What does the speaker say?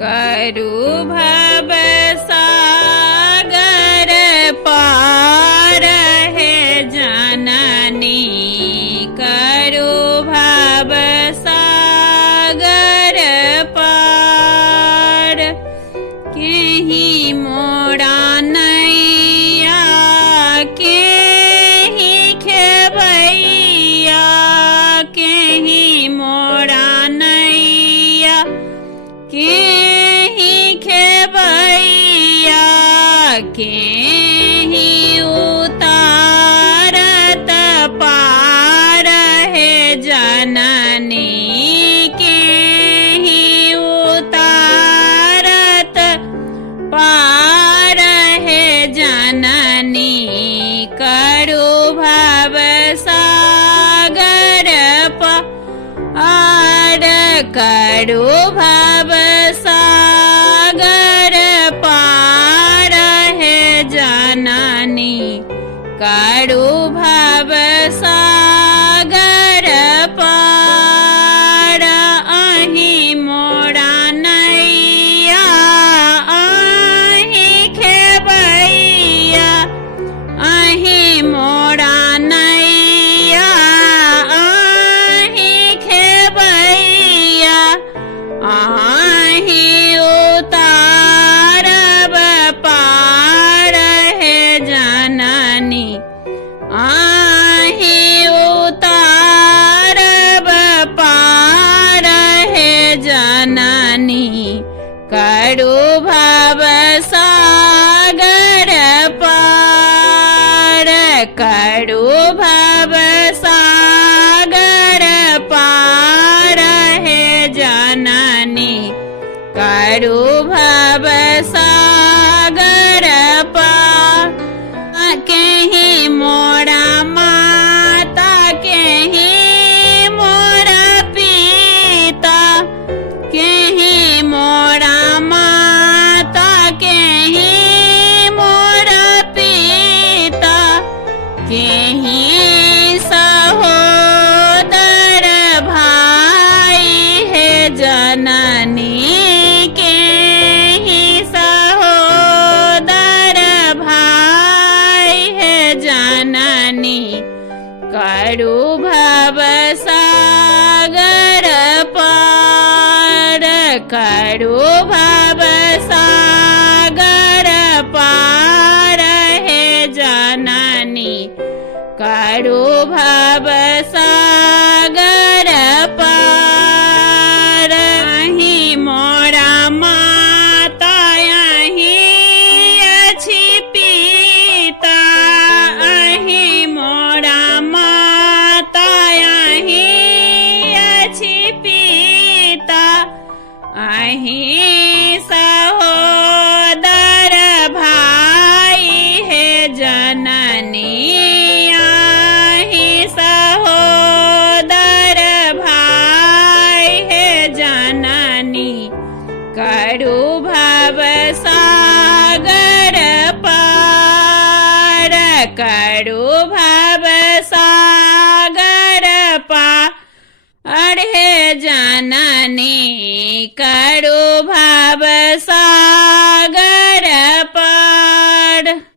करु भव सागर पार है जननी। करु भव सागर पार केहि मोरा नैया केहि खेबैया। केहि मोरा नैया केहि खेबैया। केहि उतारत पार है जननी। केहि उतारत पार है जननी। करु भव सागर पार करु भव सागर पार है जननी। करु भव सागर पार अहि मोरा नैया अहि खेबैया। अहि मोरा नैया अहि खेबैया। अहि उतारब पार है जननी। अहि उतारब पार है जननी। करु भव सागर पार करु भव सागर पार है जननी। करु भव सागर पार केहि मोरा माता केहि मोरा पिता। केहि मोरा माता केहि मोरा पिता। केहि सहोदर भाई है जननी। केहि सहोदर भाई है जननी। करु भव सागर पार करु भव सागर पार है जननी। करु भव सागर पार अहि मोरा माता अहि अछि पिता। अहि मोरा माता अहि अछि पिता। अहि सहोदर भाई है जननी। अहि सहोदर भाई है जननी। करु भव सागर पार करु भव सागर पार है जननी। करु भव